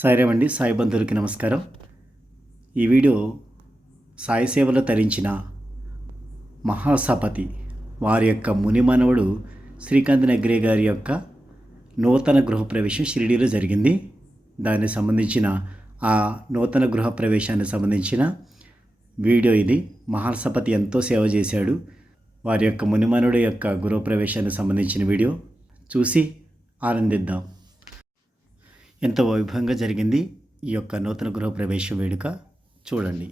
సాయిరామ్ అండి. సాయి బంధువులకి నమస్కారం. ఈ వీడియో సాయి సేవలో తరించిన మహాసపతి వారి యొక్క మునిమనవుడు శ్రీకాంత్ నగ్రే గారి యొక్క నూతన గృహప్రవేశం షిరిడీలో జరిగింది. దానికి సంబంధించిన ఆ నూతన గృహప్రవేశానికి సంబంధించిన వీడియో ఇది. మహాసపతి ఎంతో సేవ చేశాడు. వారి యొక్క మునిమనుడి యొక్క గృహప్రవేశానికి సంబంధించిన వీడియో చూసి ఆనందిద్దాం. ఎంతో వైభవంగా జరిగింది ఈ యొక్క నూతన గృహప్రవేశ వేడుక. చూడండి.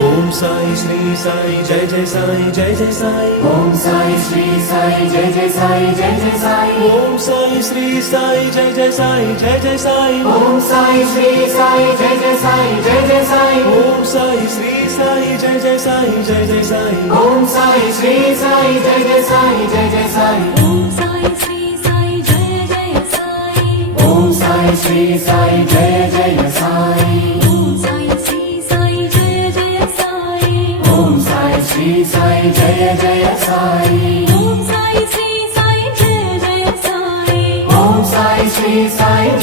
ओम साई श्री साई जय जय साई जय जय साई। ओम साई श्री साई जय जय साई जय जय साई। ओम साई श्री साई जय जय साई जय जय साई। ओम साई श्री साई जय जय साई जय जय साई। ओम साई श्री साई जय जय साई जय जय साई। ओम साई श्री साई जय जय साई जय जय साई। ओम साई श्री साई जय जय साई। ओम साई श्री साई जय जय साई। ओम साई श्री साई जय जय साई। ओम साई श्री साई जय जय साई। ओम साई श्री साई जय जय साई। ओम साई श्री साई